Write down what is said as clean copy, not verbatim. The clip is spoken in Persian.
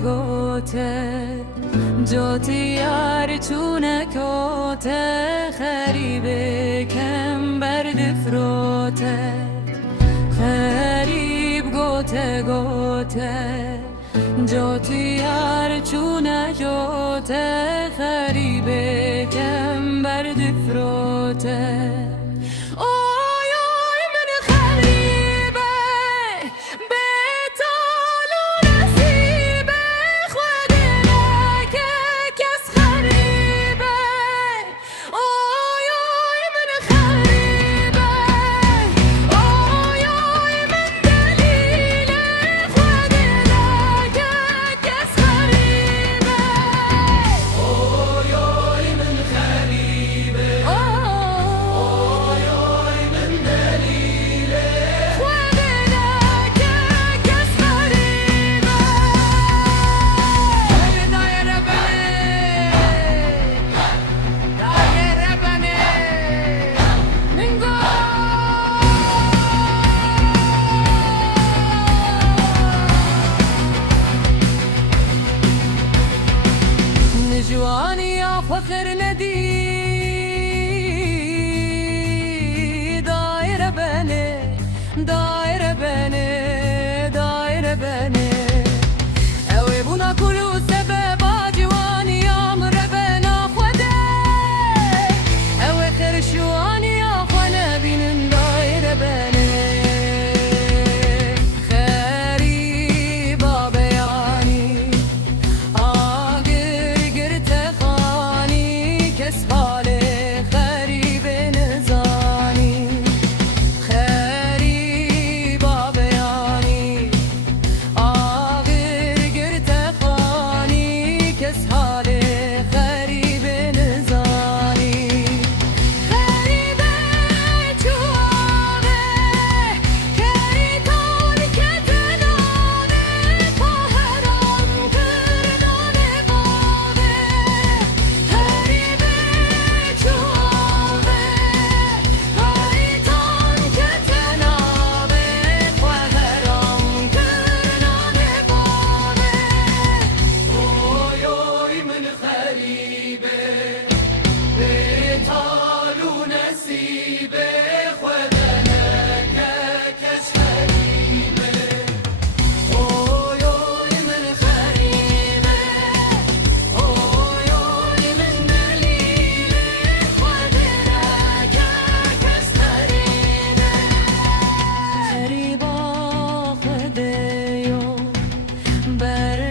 گوته جوتی هر چونه کوته خریبه کم برد فروته خریب گوته جوتی هر چونه کوته خریبه کم برد فروته جوانی یا فخر ندی دایر بنه دایر بنه دایر بنه اوی بونا کلو سبب جوانی یا مربنا خوده اوی خرشوانی یا خونه بینن دایر بنه better